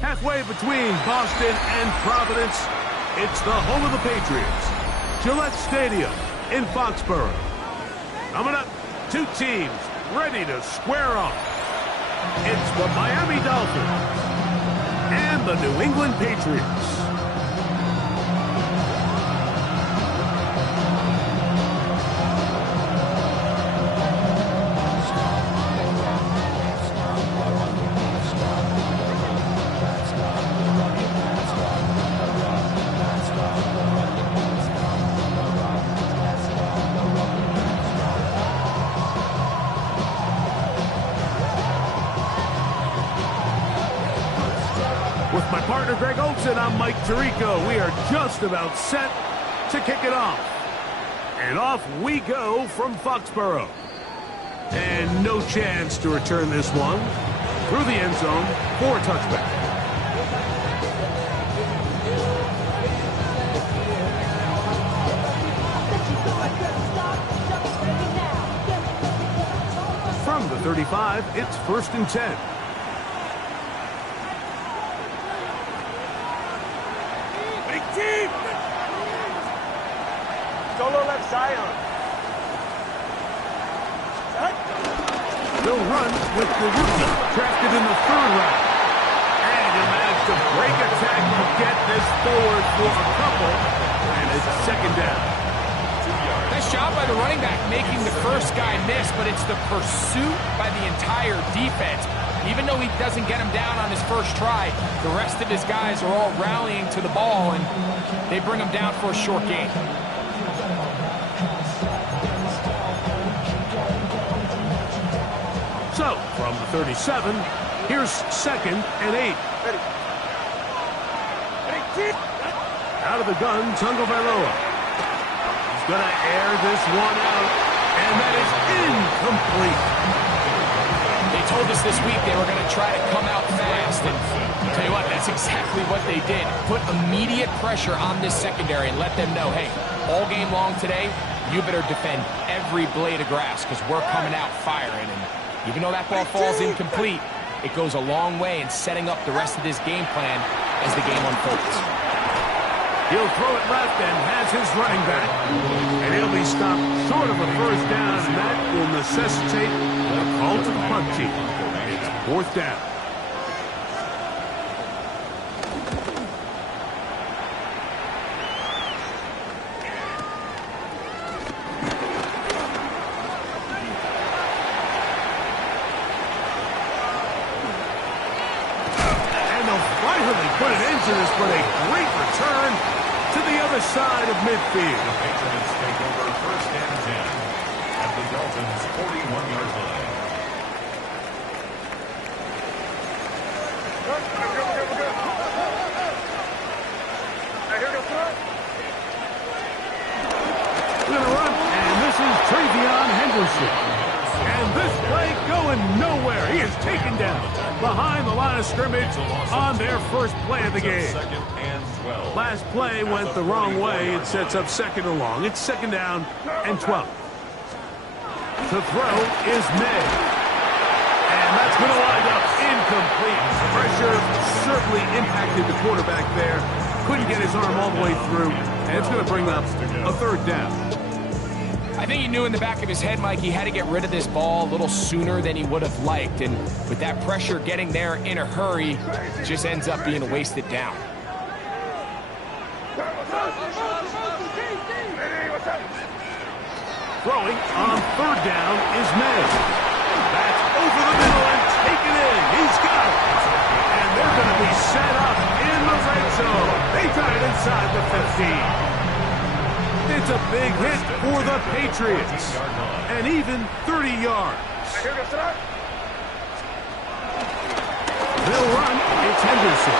Halfway between Boston and Providence, it's the home of the Patriots, Gillette Stadium in Foxborough. Coming up, two teams ready to square off. It's the Miami Dolphins and the New England Patriots. With my partner, Greg Olson, I'm Mike Tirico. We are just about set to kick it off. And off we go from Foxborough. And no chance to return this one through the end zone for a touchback. From the 35, it's 1st and 10. Solo left side. They'll run with the rookie, drafted in the 3rd round. And he managed to break a tackle, get this forward for a couple, and it's 2nd down. Nice job by the running back making the first guy miss, but it's the pursuit by the entire defense. Even though he doesn't get him down on his first try, the rest of his guys are all rallying to the ball, and they bring him down for a short gain. So, from the 37, here's 2nd and 8. Out of the gun, Tagovailoa. He's going to air this one out, and that is incomplete. They told us this week they were going to try to come out fast, and I'll tell you what, that's exactly what they did. Put immediate pressure on this secondary and let them know, hey, all game long today, you better defend every blade of grass because we're coming out firing. And even though that ball falls incomplete, it goes a long way in setting up the rest of this game plan as the game unfolds. He'll throw it left and has his running back. And he'll be stopped short of a 1st down, and that will necessitate a call to the punt team. It's 4th down. Put an end to this, but a great return to the other side of midfield. The Patriots take over 1st and 10 at the Dolphins' 41-yard line. We're going to run, and this is Travion Henderson. And this play going nowhere. He is taken down behind the line of scrimmage on their first play of the game. Last play went the wrong way. It sets up 2nd and long. It's 2nd down and 12. The throw is made. And that's going to wind up incomplete. Pressure certainly impacted the quarterback there. Couldn't get his arm all the way through. And it's going to bring up a 3rd down. I think he knew in the back of his head, Mike, he had to get rid of this ball a little sooner than he would have liked. And with that pressure getting there in a hurry, it just ends up being a wasted down. Throwing on 3rd down is May. That's over the middle and taken in. He's got it. And they're going to be set up in the red zone. They got it inside the 15. It's a big hit for the Patriots. And even 30 yards. They'll run. It's Henderson.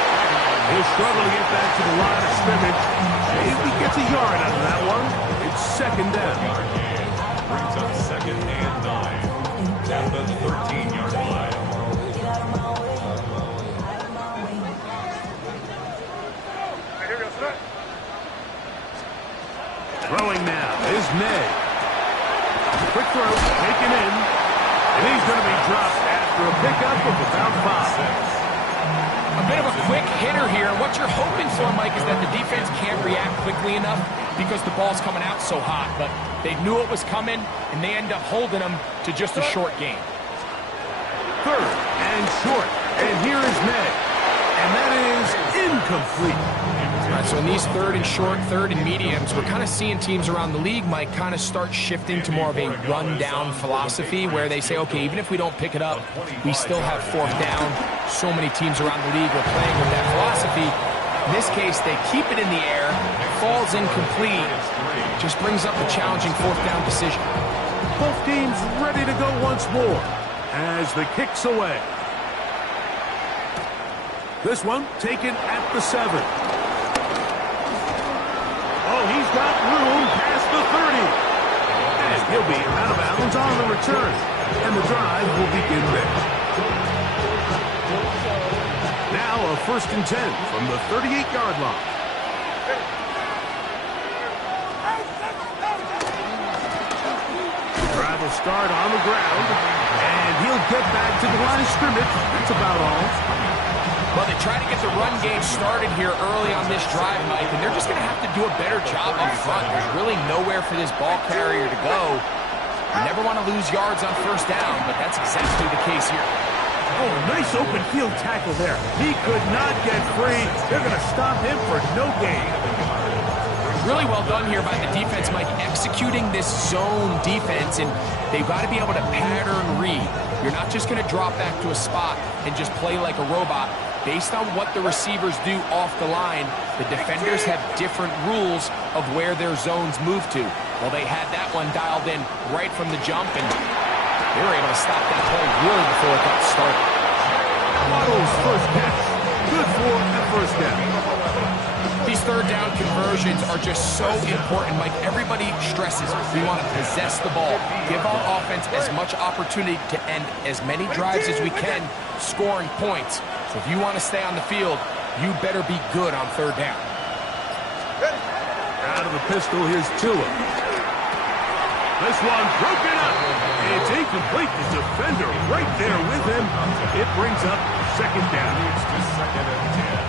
He'll struggle to get back to the line of scrimmage. Maybe gets a yard out of that one. It's 2nd down. Brings up 2nd and 9 at the 13-yard line. for a pickup of about 5. A bit of a quick hitter here. What you're hoping for, Mike, is that the defense can't react quickly enough because the ball's coming out so hot. But they knew it was coming, and they end up holding them to just a short game. 3rd and short. And here is May. And that is incomplete. All right, so in these 3rd and short, 3rd and mediums, we're kind of seeing teams around the league, Mike, kind of start shifting to more of a run-down philosophy where they say, okay, even if we don't pick it up, we still have 4th down. So many teams around the league are playing with that philosophy. In this case, they keep it in the air, falls incomplete, just brings up a challenging 4th down decision. Both teams ready to go once more as the kick's away. This one taken at the 7. Oh, he's got room past the 30. And he'll be out of bounds on the return. And the drive will begin there. Now a 1st and 10 from the 38-yard line. Drive will start on the ground. And he'll get back to the line of scrimmage. That's about all. Well, they try to get the run game started here early on this drive, Mike, and they're just going to have to do a better job up front. There's really nowhere for this ball carrier to go. You never want to lose yards on 1st down, but that's exactly the case here. Oh, nice open field tackle there. He could not get free. They're going to stop him for no gain. Really well done here by the defense, Mike, executing this zone defense, and they've got to be able to pattern read. You're not just going to drop back to a spot and just play like a robot. Based on what the receivers do off the line, the defenders have different rules of where their zones move to. Well, they had that one dialed in right from the jump, and they were able to stop that play really before it got started. Waddle's first catch. Good for a 1st down. These 3rd down conversions are just so important, Mike. Everybody stresses we want to possess the ball, give our offense as much opportunity to end as many drives as we can, scoring points. So if you want to stay on the field, you better be good on 3rd down. Out of the pistol, here's Tua. This one broken up. It's incomplete. The defender right there with him. It brings up 2nd down. It's 2nd and 10.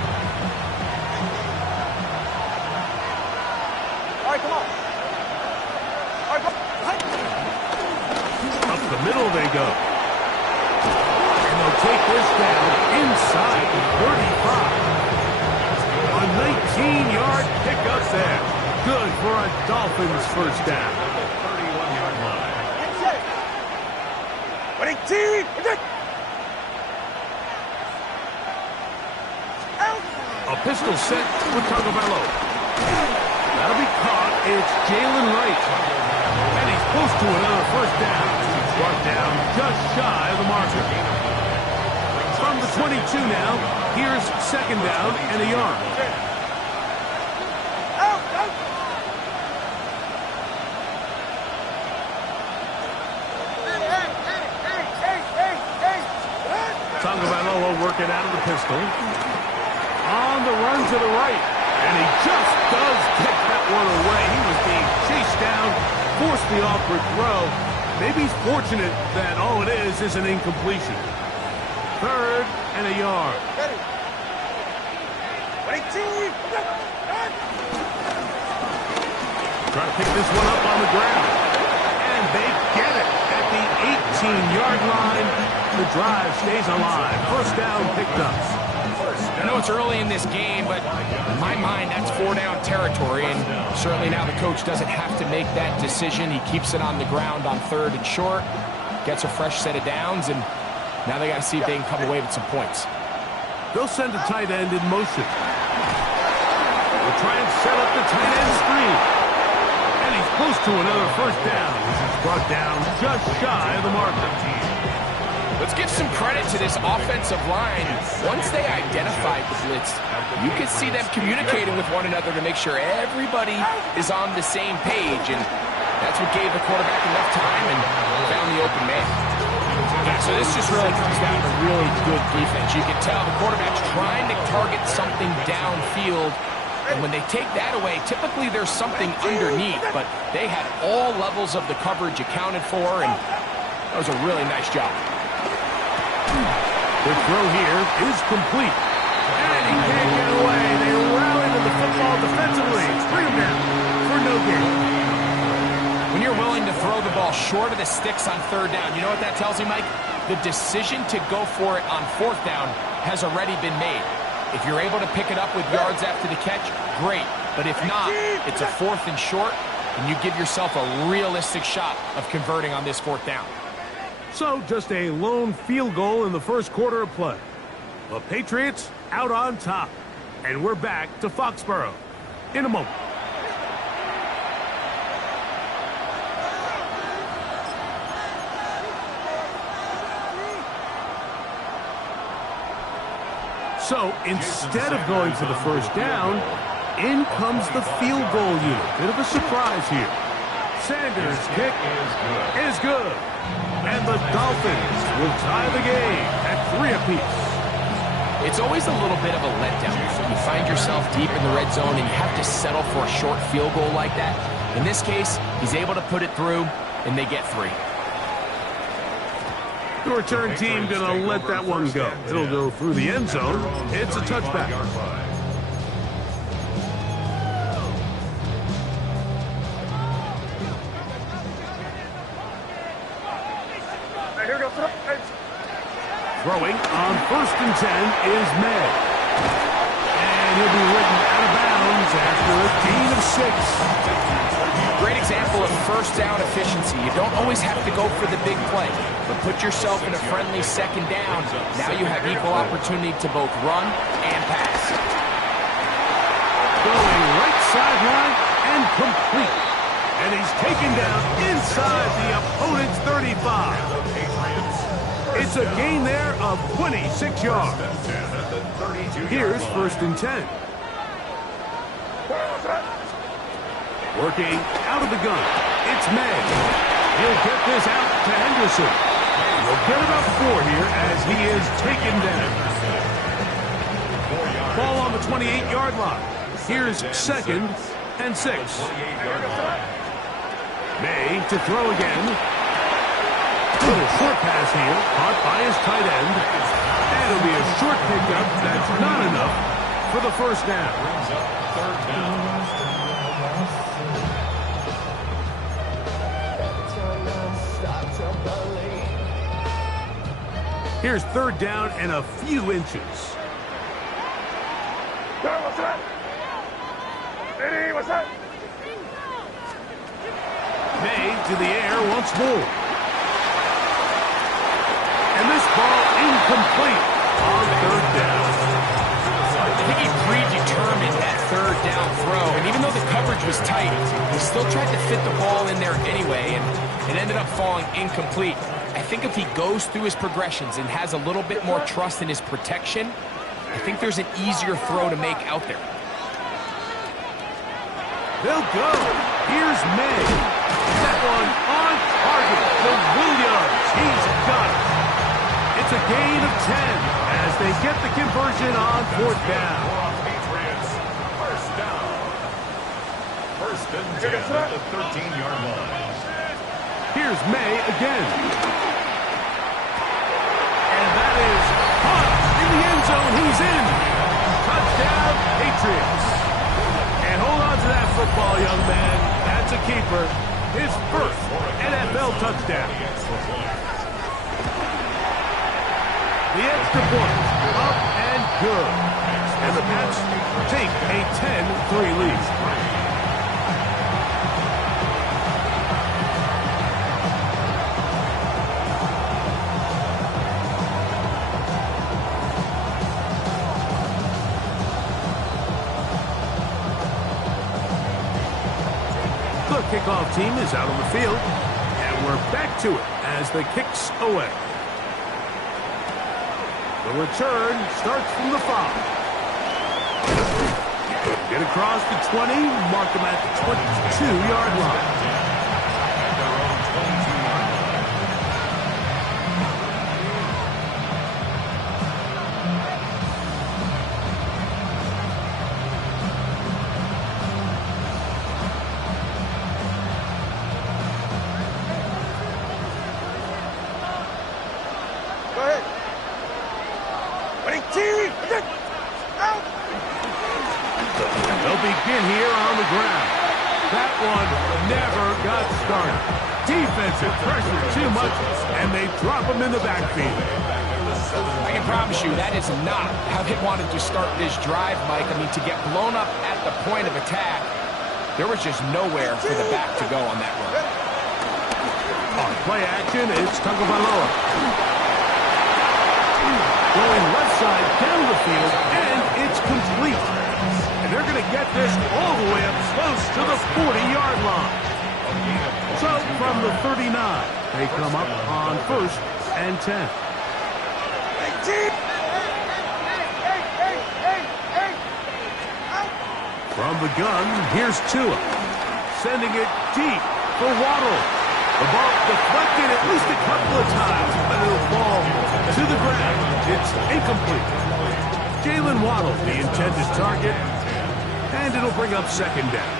All right, come on. All right, go. Up the middle they go. And they'll take this down inside the 35. A 19-yard pickup there. Good for a Dolphins 1st down. 31-yard line. A pistol set with Tagovailoa. That'll be caught. It's Jalen Wright. And he's close to another 1st down. Brought down just shy of the marker. From the 22 now, here's 2nd down and a yard. Tagovailoa working out of the pistol. On the run to the right. And he just does get that one away. He was being chased down, forced the awkward throw. Maybe he's fortunate that all it is an incompletion. 3rd and a yard. Trying to pick this one up on the ground. And they get it at the 18-yard line. The drive stays alive. 1st down picked up. I know it's early in this game, but in my mind, that's 4-down territory, and certainly now the coach doesn't have to make that decision. He keeps it on the ground on 3rd and short, gets a fresh set of downs, and now they got to see if they can come away with some points. They'll send a tight end in motion. We'll try and set up the tight end screen. And he's close to another 1st down. He's brought down just shy of the marker. Let's give some credit to this offensive line. Once they identified the blitz, you could see them communicating with one another to make sure everybody is on the same page, and that's what gave the quarterback enough time and found the open man. Yeah, so this just really comes down to really good defense. You can tell the quarterback's trying to target something downfield, and when they take that away, typically there's something underneath, but they had all levels of the coverage accounted for, and that was a really nice job. The throw here is complete. And he can't get away. They rally to the football defensively. Bring him down for no gain. When you're willing to throw the ball short of the sticks on third down, you know what that tells you, Mike? The decision to go for it on fourth down has already been made. If you're able to pick it up with yards after the catch, great. But if not, it's a fourth and short, and you give yourself a realistic shot of converting on this fourth down. So just a lone field goal in the first quarter of play. The Patriots out on top. And we're back to Foxborough in a moment. So instead of going for the first down, in comes the field goal unit. Bit of a surprise here. Sanders' kick is good. And the Dolphins will tie the game at 3 apiece. It's always a little bit of a letdown. You find yourself deep in the red zone and you have to settle for a short field goal like that. In this case, he's able to put it through, and they get 3. The return team going to let that one go. It'll go through the end zone. It's a touchback. Throwing on 1st and 10 is May. And he'll be ridden out of bounds after a gain of 6. Great example of first down efficiency. You don't always have to go for the big play, but put yourself in a friendly second down. Now you have equal opportunity to both run and pass. Going right sideline and complete. And he's taken down inside the opponent's 35. It's a gain there of 26 yards. Here's 1st and 10. Working out of the gun. It's May. He'll get this out to Henderson. He'll get about 4 here as he is taken down. Ball on the 28-yard line. Here's 2nd and 6. May to throw again. Little short pass here, caught by his tight end. And it'll be a short pickup. That's not enough for the first down. Here's 3rd down and a few inches. May to the air once more. And this ball incomplete on 3rd down. I think he predetermined that 3rd down throw, and even though the coverage was tight, he still tried to fit the ball in there anyway, and it ended up falling incomplete. I think if he goes through his progressions and has a little bit more trust in his protection, I think there's an easier throw to make out there. They'll go. Here's May. That one on target to Williams. He's got it. It's a gain of 10 as they get the conversion on 4th down. First down. 1st and 10 at the 13-yard line. Here's May again. And that is caught in the end zone. He's in. Touchdown, Patriots. And hold on to that football, young man. That's a keeper. His first NFL touchdown. The extra point, up and good. And the Pats take a 10-3 lead. The kickoff team is out on the field, and we're back to it as the kick's away. The return starts from the 5. Get across the 20, mark them at the 22-yard line. They'll begin here on the ground. That one never got started. Defensive pressure too much, and they drop him in the backfield. I can promise you that is not how they wanted to start this drive, Mike. I mean, to get blown up at the point of attack, there was just nowhere for the back to go on that run. On play action, it's Tagovailoa. Going left side down the field, and it's complete. And they're going to get this all the way up close to the 40-yard line. So from the 39, they come up on 1st and 10. From the gun, here's Tua. Sending it deep for Waddle. The ball deflected at least a couple of times, but it'll fall to the ground. It's incomplete. Jalen Waddle, the intended target, and it'll bring up 2nd down.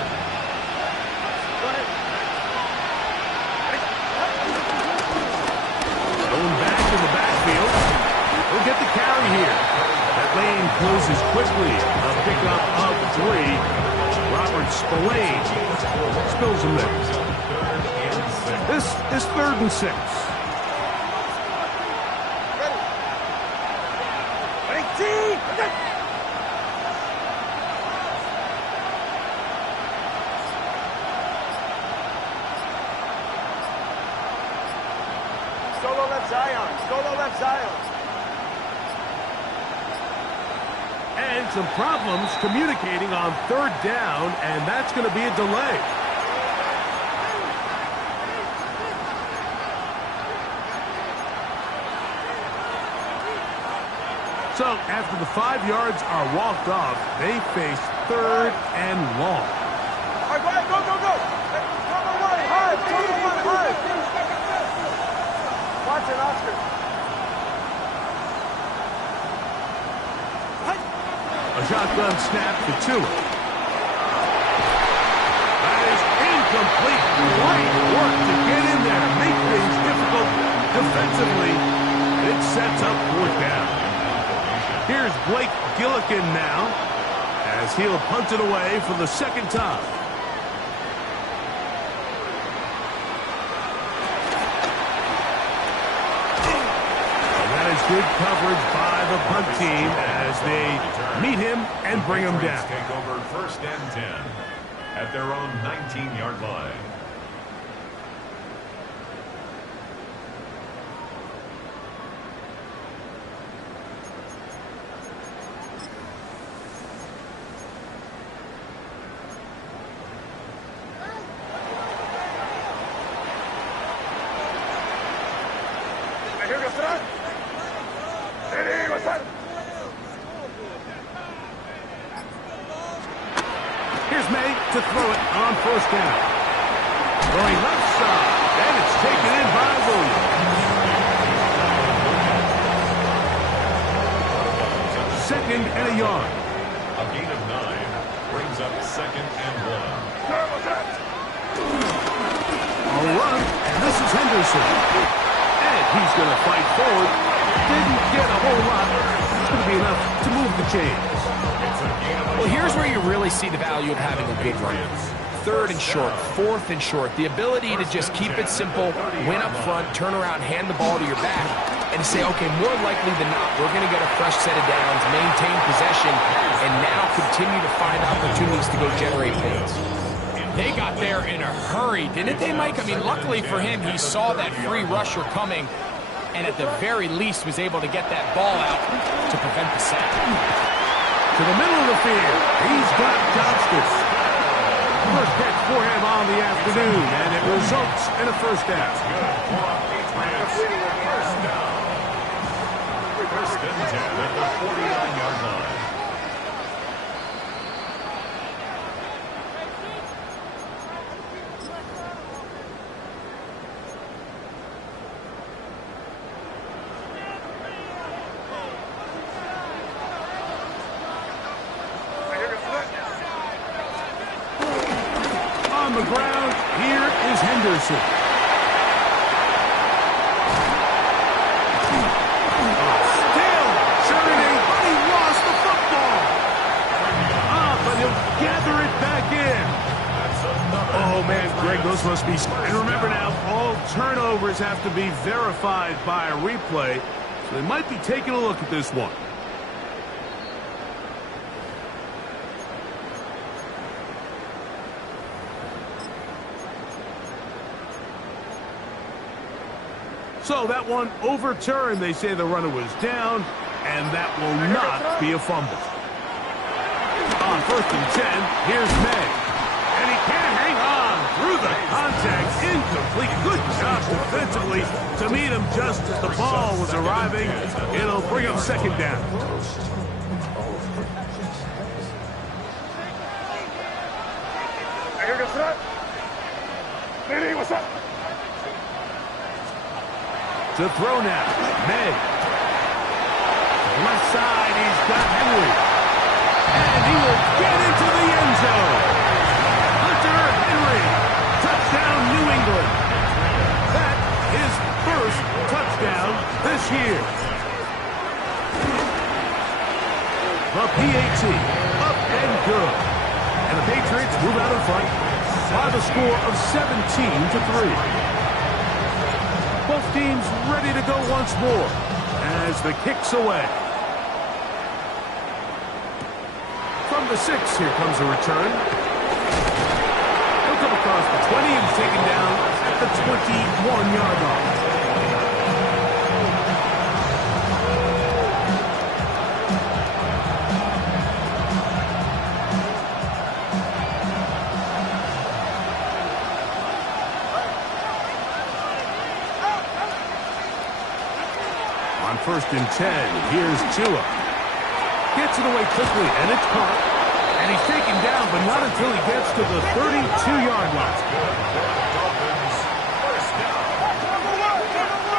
Going back in the backfield. He'll get the carry here. That lane closes quickly. A pickup of 3. Robert Spillane spills him there. This is 3rd and 6. Solo left Zion. Solo left Zion. And some problems communicating on 3rd down, and that's going to be a delay. So after the 5 yards are walked off, they face 3rd and long. All right, go ahead, go, go, go. Cover 1, high. Cover 1, high. Watson, Oscar. A shotgun snap to Tua. That is incomplete. Great work to get in there, make things difficult defensively. It sets up 4th down. Here's Blake Gillikin now, as he'll punt it away for the 2nd time. And that is good coverage by the punt team as they meet him and bring him down. Take over 1st and 10 at their own 19-yard line. Here's May to throw it on 1st down. Throwing left side, and it's taken in by Williams. 2nd and a yard. A gain of 9 brings up 2nd and 1. On a run, and this is Henderson. And he's going to fight forward. Didn't get a whole lot. It's going to be enough to move the chains. Well, here's where you really see the value of having a good run. 3rd and short, 4th and short. The ability to just keep it simple, win up front, turn around, hand the ball to your back, and to say, okay, more likely than not, we're going to get a fresh set of downs, maintain possession, and now continue to find opportunities to go generate points. They got there in a hurry, didn't they, Mike? I mean, luckily for him, he saw that free rusher coming, and at the very least was able to get that ball out to prevent the sack. To the middle of the field, he's got Johnston. First catch for him on the afternoon, and it results in a 1st down. First and 10 at the 49-yard line. On the ground, here is Henderson. Still churning must be... And remember now, all turnovers have to be verified by a replay, so they might be taking a look at this one. So that one overturned. They say the runner was down, and that will not be a fumble. On 1st and 10, here's May. And he can't hang on through the contact. Incomplete. Good job defensively to meet him just as the ball was arriving. It'll bring up 2nd down. What's up? To throw now, May. Left side, he's got Henry. And he will get into the end zone. Hunter Henry. Touchdown, New England. That is first touchdown this year. The PAT, up and good. And the Patriots move out in front by the score of 17-3. Both teams ready to go once more as the kick's away. From the 6, here comes a return. He'll come across the 20 and taken down at the 21-yard line. On 1st and 10, here's Tua. Gets it away quickly, and it's caught. And he's taken down, but not until he gets to the 32-yard line.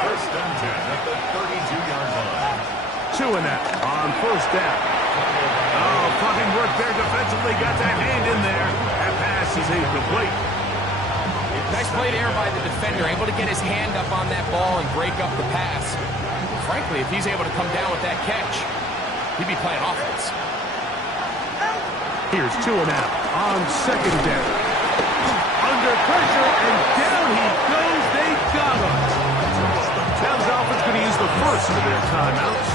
First and 10 at the 32-yard line. Tua now on 1st down. Oh, fine work there defensively. Got that hand in there. That pass is incomplete. Nice play there by the defender, able to get his hand up on that ball and break up the pass. Frankly, if he's able to come down with that catch, he'd be playing offense. Here's Tua now on 2nd down. Under pressure, and down he goes. They got him. Now the Dolphins going to use the first of their timeouts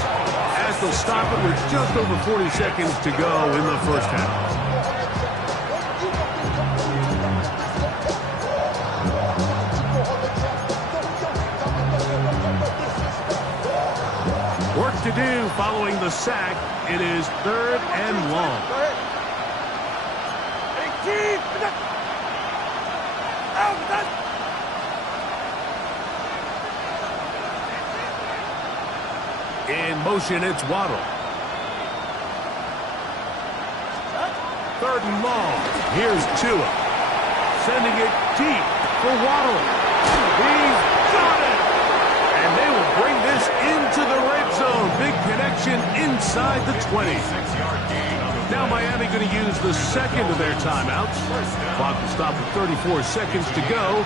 as they'll stop it with just over 40 seconds to go in the first half. Work to do following the sack. It is 3rd and long. Go ahead. 18. Out. In motion, it's Waddle. 3rd and long. Here's Tua. Sending it deep for Waddle. He's got it! And they will bring this into the red zone. Big connection inside the 20. Now Miami going to use the second of their timeouts. Clock will stop at 34 seconds to go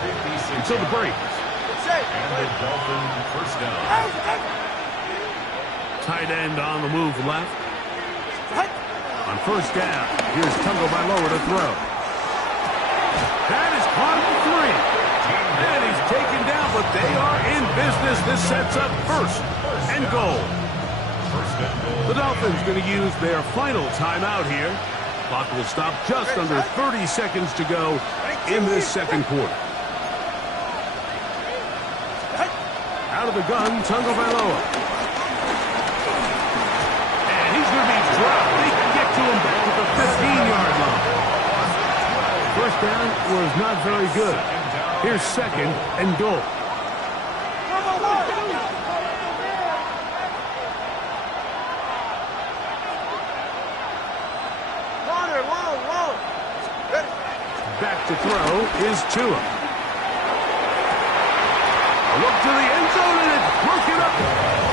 until the break. And the Dolphin first down. Tight end on the move left. On 1st down, here's Tungo Bailoa to throw. That is caught at the 3. And he's taken down, but they are in business. This sets up 1st and goal. The Dolphins going to use their final timeout here. Clock will stop just under 30 seconds to go in this 2nd quarter. Out of the gun, Tungo Bailoa. And he's going to be dropped. They can get to him back at the 15-yard line. 1st down was not very good. Here's 2nd and goal. Back to throw is Tua. A look to the end zone, and it's broken up.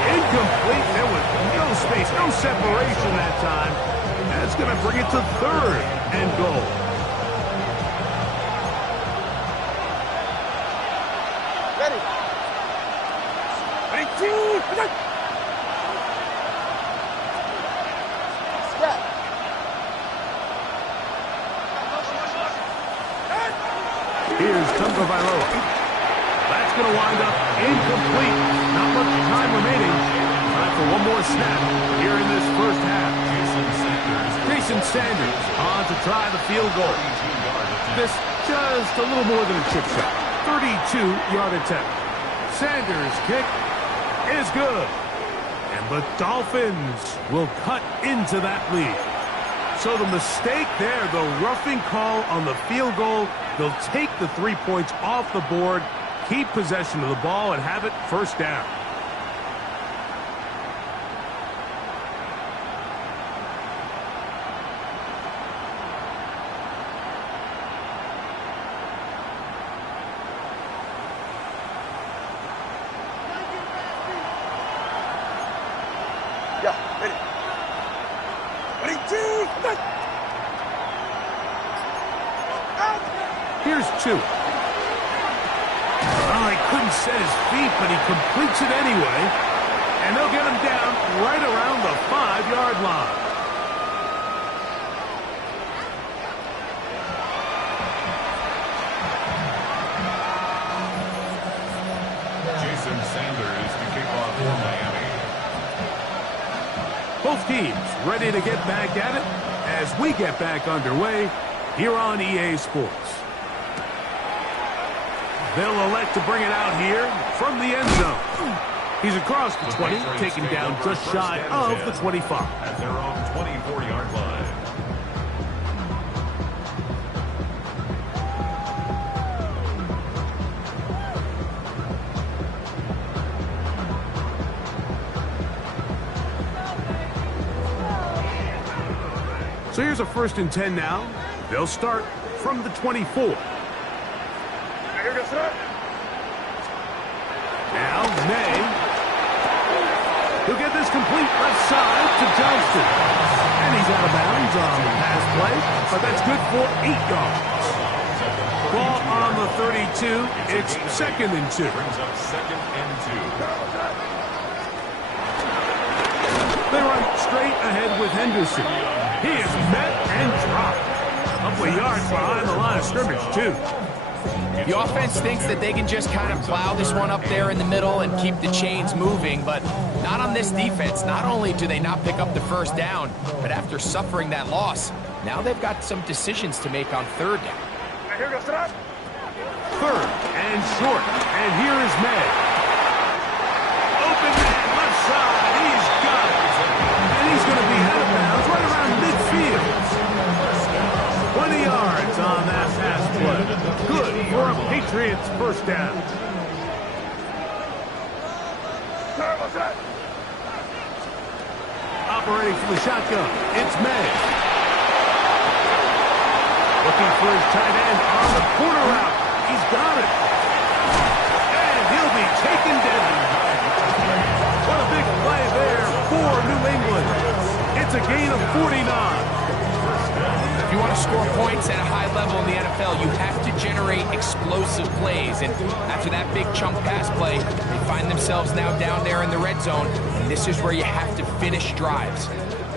Incomplete. There was no space, no separation that time. That's going to bring it to 3rd and goal. Ready. 19. Step. Here's Tungo Tagovailoa. That's going to wind up incomplete. Not much time remaining. Time for one more snap here in this first half. Jason Sanders on to try the field goal. This just a little more than a chip shot. 32-yard attempt. Sanders' kick is good. And the Dolphins will cut into that lead. So the mistake there, the roughing call on the field goal, they'll take the 3 points off the board, keep possession of the ball, and have it first down. Here's two. Well, he couldn't set his feet, but he completes it anyway. And they'll get him down right around the 5-yard line. Jason Sanders to kick off for Miami. Both teams ready to get back at it as we get back underway here on EA Sports. They'll elect to bring it out here from the end zone. He's across the 20, taken down just shy of the 25. At their own 24-yard line. So here's a 1st and 10 now. They'll start from the 24. Now, May. He'll get this complete left side to Johnston. And he's out of bounds on the pass play, but that's good for 8 yards. Ball on the 32. It's 2nd and 2. Brings up 2nd and 2. They run straight ahead with Henderson. He is met and dropped. A couple of yards behind the line of scrimmage, too. The offense thinks that they can just kind of plow this one up there in the middle and keep the chains moving, but not on this defense. Not only do they not pick up the first down, but after suffering that loss, now they've got some decisions to make on 3rd down. 3rd and short, and here is May. Open man, left side, he's got it. And he's going to be out of bounds right around midfield. 20 yards on that pass play. Good for a Patriots first down. Operating from the shotgun, it's May. Looking for his tight end on the corner route. He's got it. And he'll be taken down. What a big play there for New England. It's a gain of 49. If you want to score points at a high level in the NFL, you have to generate explosive plays. And after that big chunk pass play, they find themselves now down there in the red zone. And this is where you have to finish drives.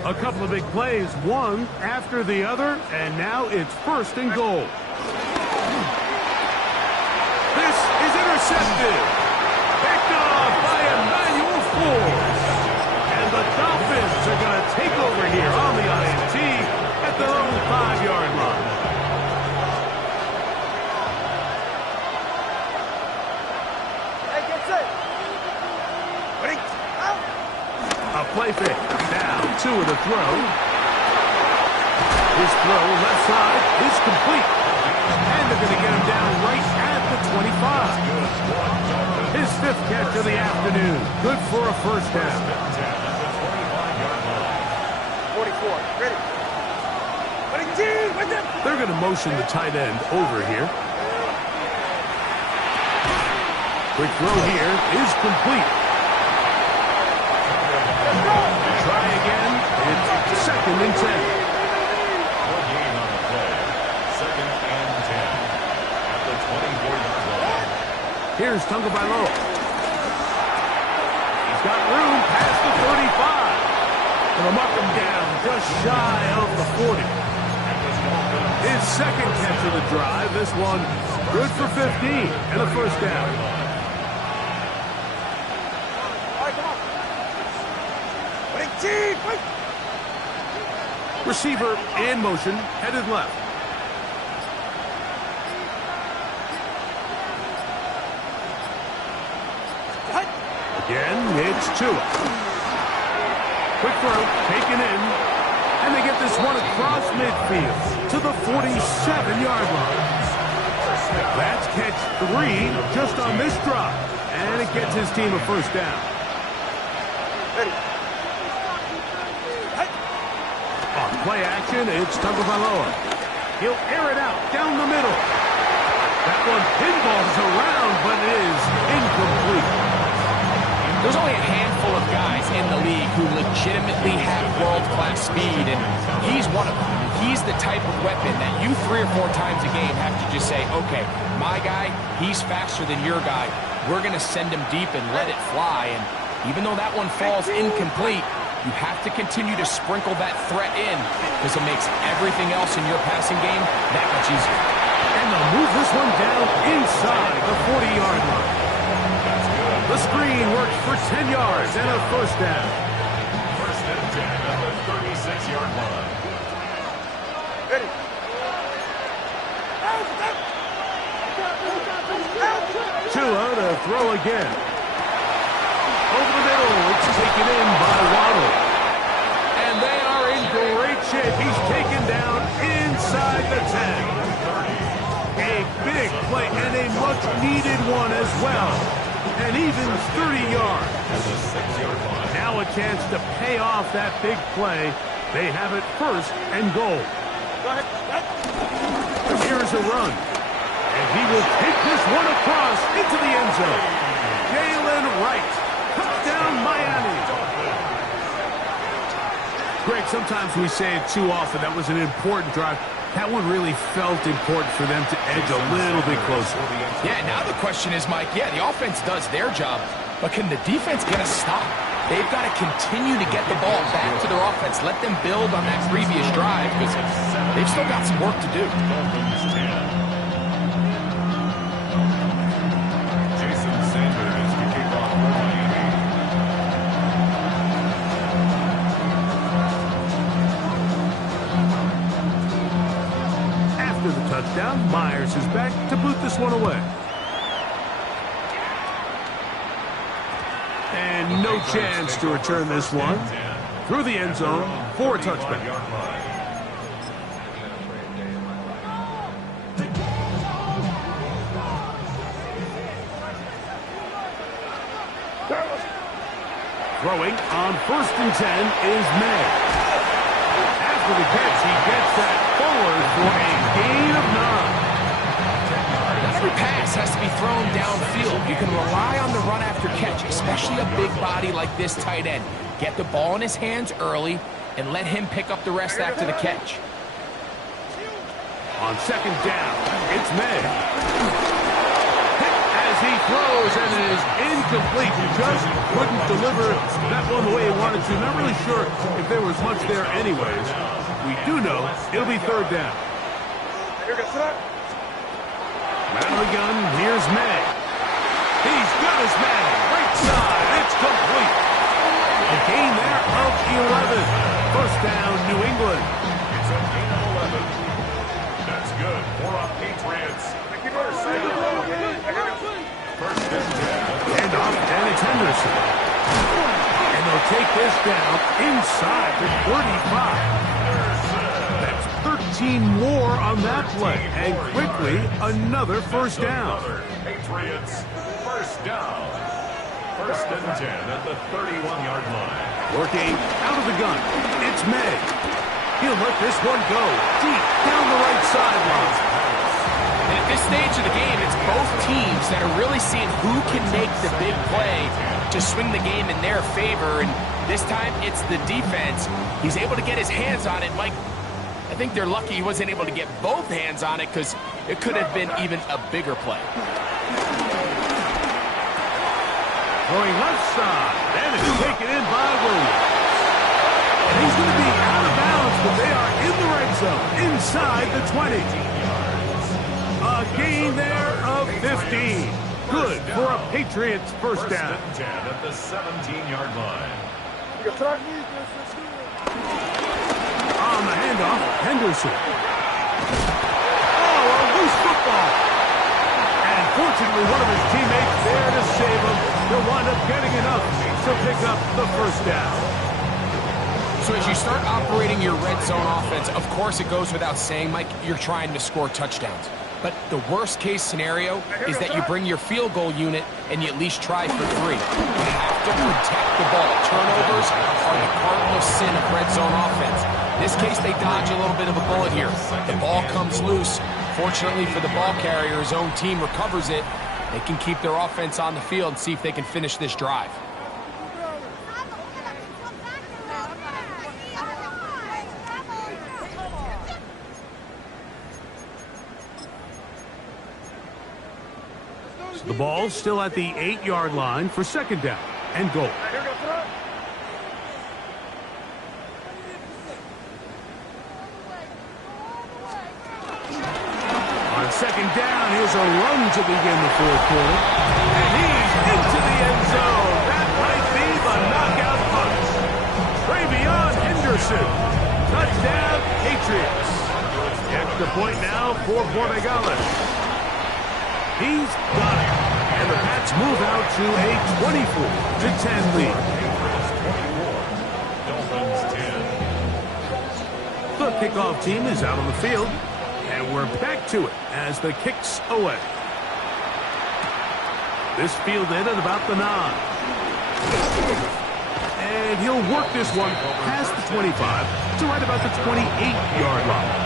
A couple of big plays, one after the other, and now it's 1st and goal. This is intercepted. Picked off by Emmanuel Forbes. And the Dolphins are going to take over here on the INT at their own 5-yard line. Hey, get set. Ready? Out. A play fake. Now, 2 of the throw. His throw left side is complete. And they're going to get him down right at the 25. His 5th catch of the afternoon. Good for a first down. 44. Ready? They're going to motion the tight end over here. Quick throw here is complete. Try again. It's 2nd and 10. One gain on the play. 2nd and 10. At the 24-yard line. Here's Tagovailoa. He's got room past the 35. And they'll mark him down just shy of the 40. His 2nd catch of the drive. This one Good for 15 and a first down. All right, come on. Wait, team, wait. Receiver in motion, headed left. Again, it's Tua. Quick throw, taken in. And they get this one across midfield to the 47-yard line. That's catch 3 just on this drive. And it gets his team a first down. On play action, it's Tagovailoa. He'll air it out down the middle. That one pinballs around, but it is incomplete. There's only a handful of guys in the league who legitimately have world-class speed, and he's one of them. He's the type of weapon that you 3 or 4 times a game have to just say, okay, my guy, he's faster than your guy. We're going to send him deep and let it fly. And even though that one falls incomplete, you have to continue to sprinkle that threat in because it makes everything else in your passing game that much easier. And they'll move this one down inside the 40-yard line. The screen works for 10 yards and a first down. First and 10 at the 36-yard line. Ready. Tua to throw again. Over the middle, it's taken in by Waddle. And they are in great shape. He's taken down inside the 10. A big play and a much-needed one as well. And even 30 yards. Now a chance to pay off that big play. They have it first and goal. Here's a run. And he will take this one across into the end zone. Jalen Wright. Touchdown, Miami. Greg, sometimes we say it too often. That was an important drive. That one really felt important for them to edge a little bit closer. Yeah, now the question is, Mike, yeah, the offense does their job, but can the defense get a stop? They've got to continue to get the ball back to their offense. Let them build on that previous drive because they've still got some work to do. Touchdown. Myers is back to boot this one away. And no chance to return this one. Through the end zone for a touchback. Throwing on 1st and 10 is May. After the catch, he gets that forward for a gain of 9. Every pass has to be thrown downfield. You can rely on the run after catch, especially a big body like this tight end. Get the ball in his hands early and let him pick up the rest after the catch. On 2nd down, it's May. As he throws, and it is incomplete. He just couldn't deliver that one the way he wanted to. Not really sure if there was much there anyways. We do know it'll be 3rd down. Man of the gun, here's May. He's got his man. Right side, it's complete. A gain there of 11. First down, New England. It's a gain of 11. That's good for our Patriots. First and 10. And off, and it's Henderson. And they'll take this down inside the 35. That's 13 more on that play. And quickly, another first down. Patriots, first down. First and 10 at the 31-yard line. Working out of the gun. It's May. He'll let this one go deep down the right sideline. And at this stage of the game, it's both teams that are really seeing who can make the big play to swing the game in their favor. And this time, it's the defense. He's able to get his hands on it. Mike, I think they're lucky he wasn't able to get both hands on it because it could have been even a bigger play. Going left side. And it's taken in by Williams. And he's going to be out of bounds, but they are in the right zone, inside the 20. A gain there Good for a Patriots first down. First and 10 at the 17-yard line. On the handoff, Henderson. Oh, a loose football. And fortunately, one of his teammates there to save him. He'll wind up getting enough to pick up the first down. So as you start operating your red zone offense, of course it goes without saying, Mike, you're trying to score touchdowns. But the worst case scenario is that you bring your field goal unit and you at least try for 3. You have to protect the ball. Turnovers are the cardinal sin of red zone offense. In this case, they dodge a little bit of a bullet here. The ball comes loose. Fortunately for the ball carrier, his own team recovers it. They can keep their offense on the field and see if they can finish this drive. The ball's still at the 8-yard line for second down and goal. On second down, here's a run to begin the fourth quarter. And he's into the end zone. That might be the knockout punch. Travion Henderson. Touchdown, Patriots. The extra point now for Borregales. He's got it. And the Pats move out to a 24-10 lead. The kickoff team is out on the field. And we're back to it as the kick's away. This fielded at about the 9. And he'll work this one past the 25 to right about the 28-yard line.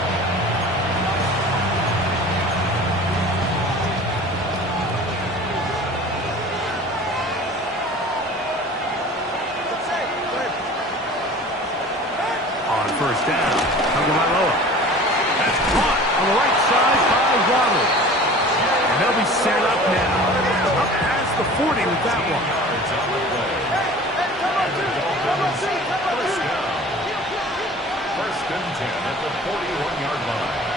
First down, Tagovailoa. That's caught on the right side by Waddle. And they'll be set up now. Up past the 40 with that one. First and 10 at the 41-yard line.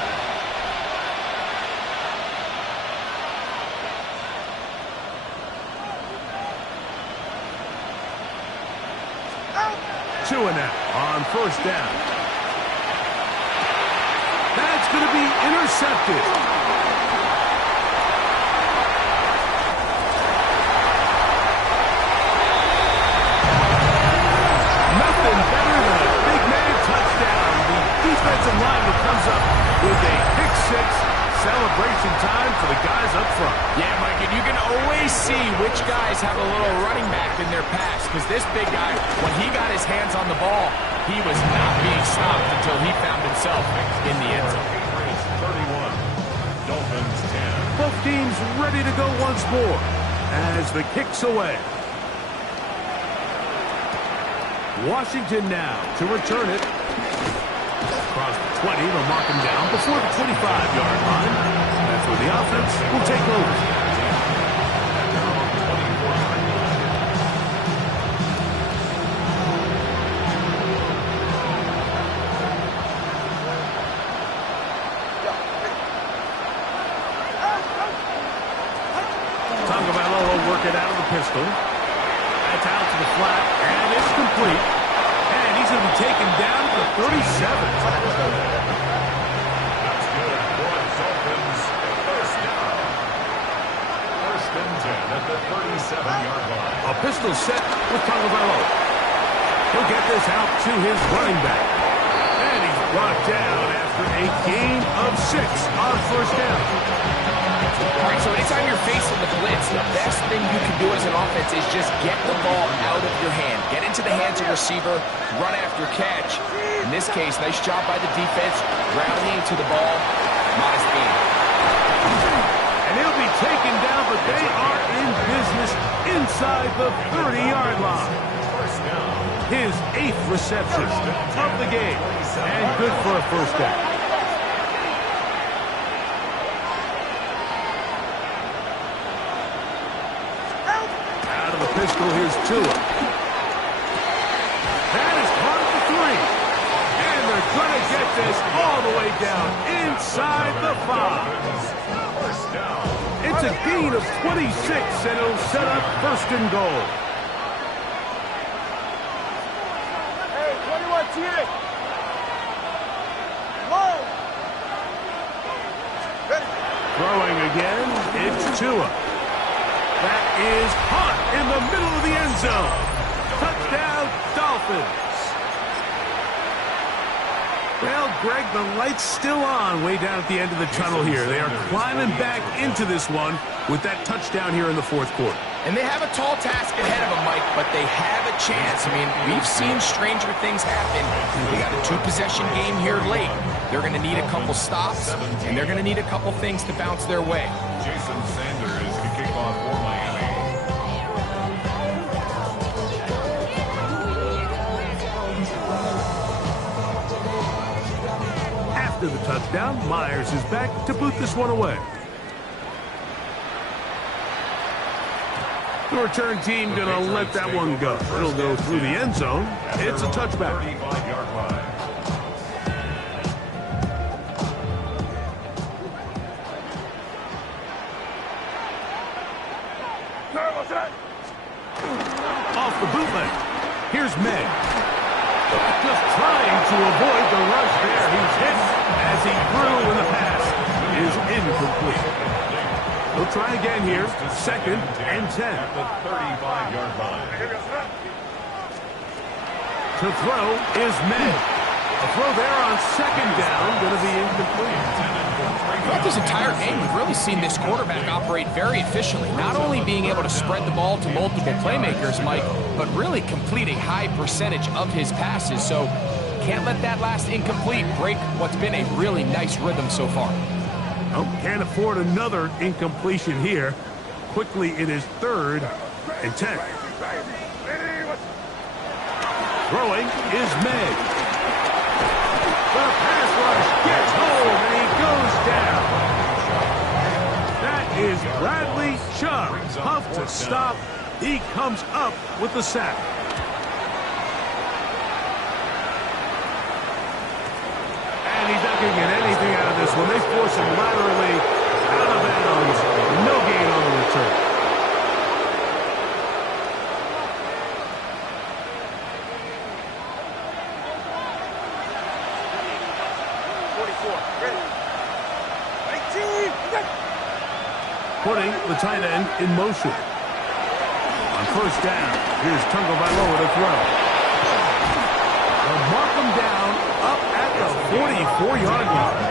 Two and out on first down. That's going to be intercepted. Nothing better than a big man touchdown. The defensive lineman comes up with a pick six. Celebration time for the guys up front. Yeah, Mike, and you can always see which guys have a little running back in their pass, because this big guy, when he got his hands on the ball, he was not being stopped until he found himself in the end zone. 31, Dolphins 10. Both teams ready to go once more as the kick's away. Washington now to return it. Across the 20, they'll mark him down before the 25-yard line. That's where the offense will take over. Tagovailoa will work it out of the pistol. That's out to the flat, and it's complete. And he's going to be taken down to the 37. That's good for Dolphins. First down. First and 10 at the 37-yard line. A pistol set with Tagovailoa. He'll get this out to his running back. And he's brought down after a gain of 6 on first down. All right, so anytime you're facing the blitz, the best thing you can do as an offense is just get the ball out of your hand. Get into the hands of receiver, run after catch. In this case, nice job by the defense, grounding to the ball. Modest gain. And he'll be taken down, but they are in business inside the 30-yard line. His 8th reception of the game, and good for a first down. Pistol, here's Tua. That is caught at the 3. And they're going to get this all the way down inside the 5. It's That's a gain of 26, and it'll set up first and goal. Hey, 21 T8. Low. Ready. Throwing again, it's Tua. That is hot in the middle of the end zone. Touchdown, Dolphins. Well, Greg, the light's still on way down at the end of the tunnel here. They are climbing back into this one with that touchdown here in the fourth quarter. And they have a tall task ahead of them, Mike, but they have a chance. I mean, we've seen stranger things happen. They got a two-possession game here late. They're going to need a couple stops, and they're going to need a couple things to bounce their way. Jason Sanders to kick off for Miami. After the touchdown, Myers is back to boot this one away. The return team going to let that one go. It'll go through the end zone. It's a touchback. 35-yard line. Off the bootleg. Here's Meg. Just trying to avoid the rush there. He's hit as he threw, and the pass is incomplete. He'll try again here. Second and 10. At the 35-yard line. To throw is Meg. A throw there on second down, going to be incomplete. Throughout this entire game, we've really seen this quarterback operate very efficiently, not only being able to spread the ball to multiple playmakers, Mike, but really complete a high percentage of his passes. So can't let that last incomplete break what's been a really nice rhythm so far. Oh, can't afford another incompletion here. Quickly, it is third and 10. Throwing is Meg. The pass rush gets home, and he goes down. That is Bradley Chubb. Tough to stop. He comes up with the sack. And he's not going to get anything out of this one. They force him laterally out of bounds. No gain on the return. Putting the tight end in motion. On first down, here's Tagovailoa to throw. They'll mark him down up at the 44-yard line.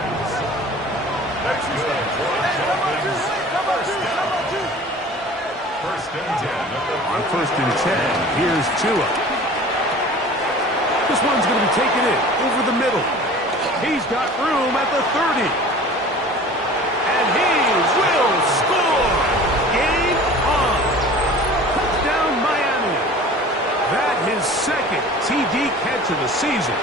First and 10. On first and 10, here's Tua. This one's going to be taken in over the middle. He's got room at the 30. And he will score. Game on. Touchdown, Miami. That his second TD catch of the season.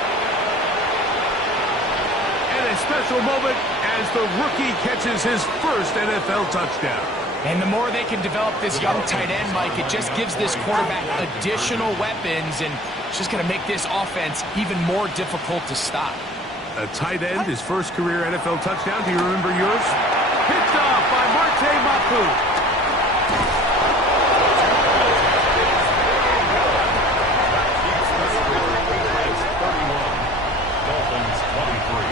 And a special moment as the rookie catches his first NFL touchdown. And the more they can develop this young tight end, Mike, it just gives this quarterback additional weapons, and it's just going to make this offense even more difficult to stop. A tight end, his first career NFL touchdown. Do you remember yours? Picked off by Marte Mapu. Dolphins 23.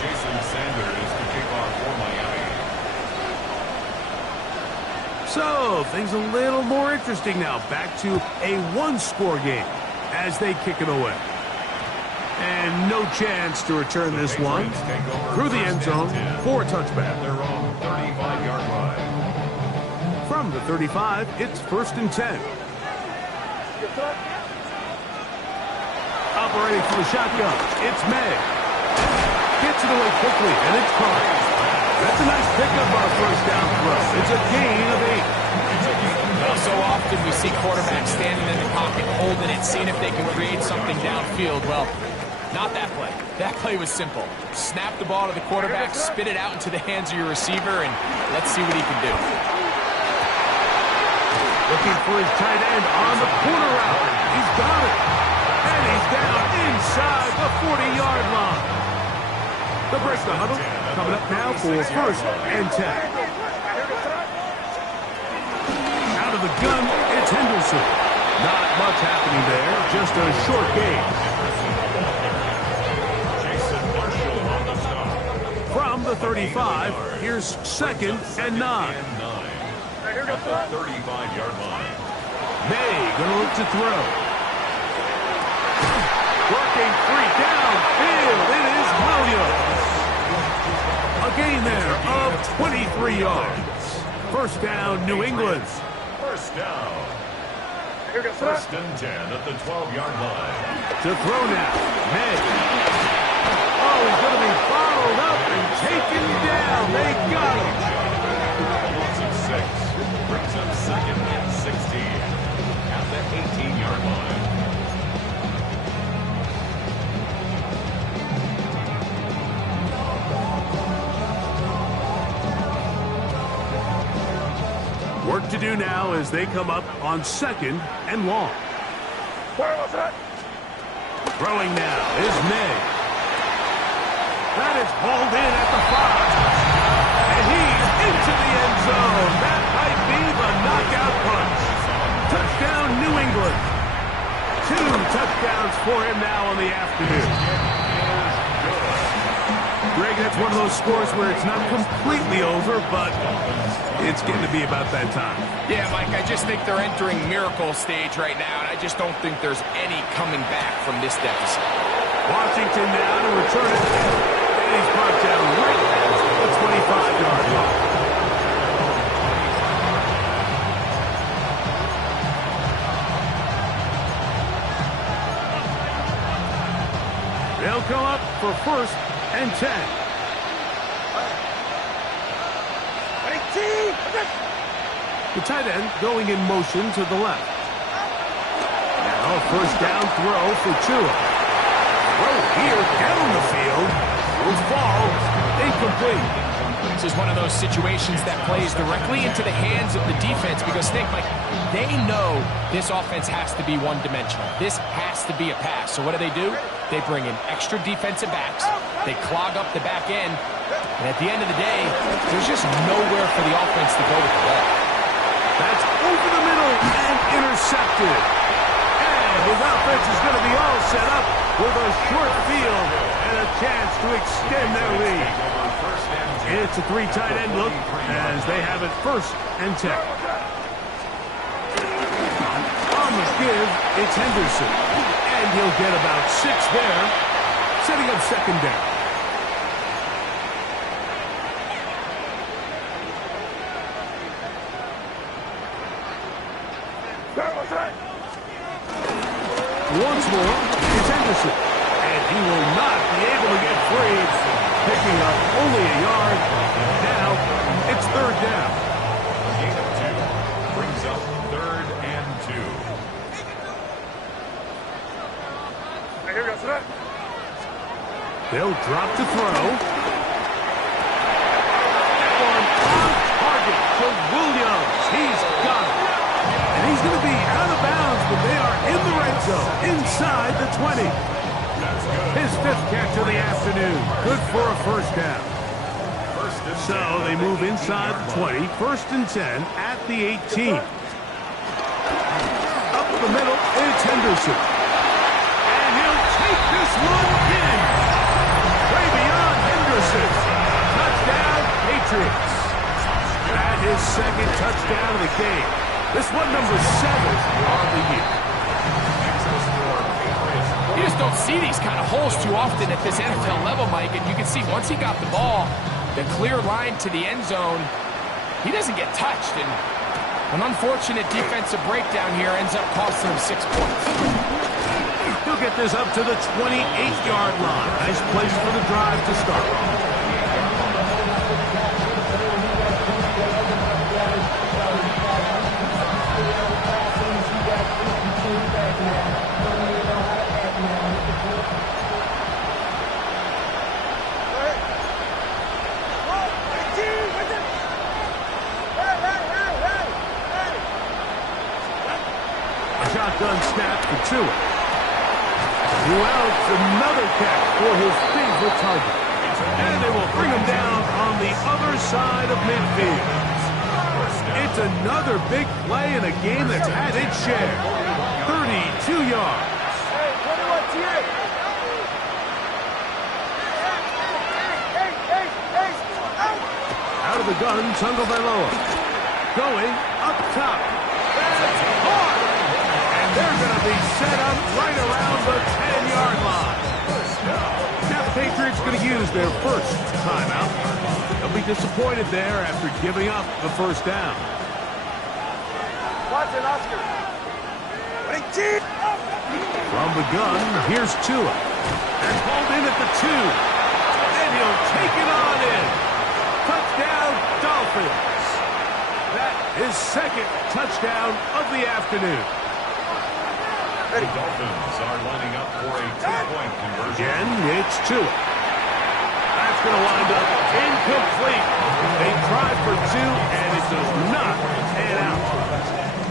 Jason Sanders to kick off for Miami. So, things a little more interesting now. Back to a one-score game as they kick it away. And no chance to return this one through the end zone for a touchback. Their own 35-yard line. From the 35, it's first and 10. Operating for the shotgun, it's May. Gets it away quickly, and it's caught. That's a nice pickup on a first down throw. It's a gain of 8. Well, so often we see quarterbacks standing in the pocket, holding it, seeing if they can create something downfield. Well, not that play. That play was simple. Snap the ball to the quarterback, spit it out into the hands of your receiver, and let's see what he can do. Looking for his tight end on the corner route. He's got it. And he's down inside the 40-yard line. The break the huddle. Coming up now for 1st and 10. Out of the gun, it's Henderson. Not much happening there, just a short gain. From the 35, here's 2nd and 9. At the 35-yard line. May gonna look to throw. Working 3 downfield. It is Williams. A gain there of 23 yards. 1st down, New England. 1st down. 1st and 10 at the 12-yard line. To throw now, May. Oh, he's going to be followed up and taken down. They got him. Loss of 6. Brings up 2nd and 16 at the 18-yard line. Work to do now as they come up on 2nd and long. Throwing now is May. That is hauled in at the 5. And he's into the end zone. That might be the knockout punch. Touchdown, New England. 2 touchdowns for him now on the afternoon. Greg, that's one of those scores where it's not completely over, but it's getting to be about that time. Yeah, Mike, I just think they're entering miracle stage right now, and I just don't think there's any coming back from this deficit. Washington now to return it. And he's brought down right at the 25-yard line. They'll come up for 1st and 10. The tight end going in motion to the left. Now 1st down throw for Tua. Throw here down the field. Will fall incomplete. This is one of those situations that plays directly into the hands of the defense because think, Mike, they know this offense has to be one-dimensional. This has to be a pass. So what do? They bring in extra defensive backs. They clog up the back end. And at the end of the day, there's just nowhere for the offense to go with the ball. That's over the middle and intercepted. And his offense is going to be all set up with a short field and a chance to extend their lead. It's a 3 tight end look as they have it 1st and 10. On the give, it's Henderson. And he'll get about 6 there, setting up 2nd down. Once more, it's Henderson. And he will not be able to get free, picking up only a yard. Now, it's 3rd down. A gain of 2 brings up 3rd and 2. They'll drop to throw. That one on target to Williams. He's got it. And he's going to be out of bounds, but they are in the red zone, inside the 20. His 5th catch of the afternoon. Good for a 1st down. So they move inside the 20, 1st and 10 at the 18. Up the middle, it's Henderson. And he'll take this one in. Way beyond Henderson. Touchdown, Patriots. That is 2nd touchdown of the game. This one number 7 on the year. You just don't see these kind of holes too often at this NFL level, Mike. And you can see once he got the ball, the clear line to the end zone, he doesn't get touched. And an unfortunate defensive breakdown here ends up costing him 6 points. He'll get this up to the 28-yard line. Nice place for the drive to start. Shotgun snap for Tua. Who else another catch for his favorite target. And they will bring him down on the other side of midfield. It's another big play in a game that's had its share. 32 yards. Out of the gun, Tagovailoa. Going up top. That's hard. And they're going to be set up right around the 10-yard line. Now the Patriots going to use their first timeout. They'll be disappointed there after giving up the first down. Watch it, Oscar. From the gun, here's Tua. And pulled in at the 2. And he'll take it on in. Touchdown, Dolphins. That is second touchdown of the afternoon. The Dolphins are lining up for a 2-point conversion. Again, it's Tua. That's going to wind up incomplete. They tried for 2, and it does not pan out.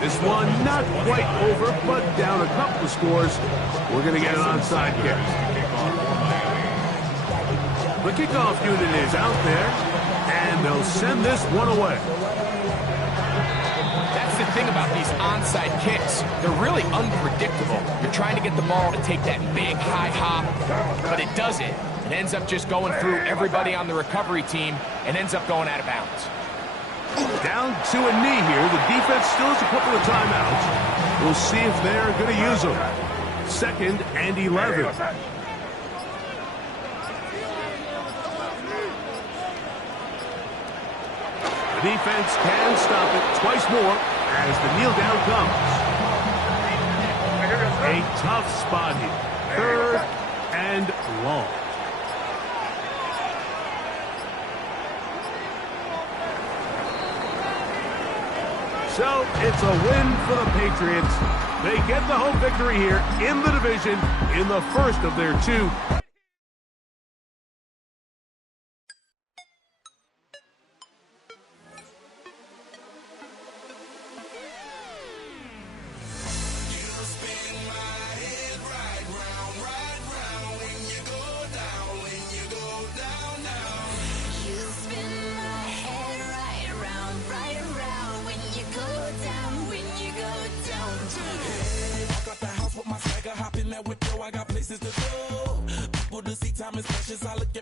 This one not quite over, but down a couple of scores. We're going to get an onside kick. The kickoff unit is out there, and they'll send this one away. That's the thing about these onside kicks. They're really unpredictable. You're trying to get the ball to take that big high hop, but it doesn't. It ends up just going through everybody on the recovery team and ends up going out of bounds. Down to a knee here. The defense still has a couple of timeouts. We'll see if they're going to use them. 2nd and 11. The defense can stop it twice more as the kneel down comes. A tough spot here. 3rd and long. So it's a win for the Patriots. They get the home victory here in the division in the first of their 2. I got places to go. People to see, time is precious. I look at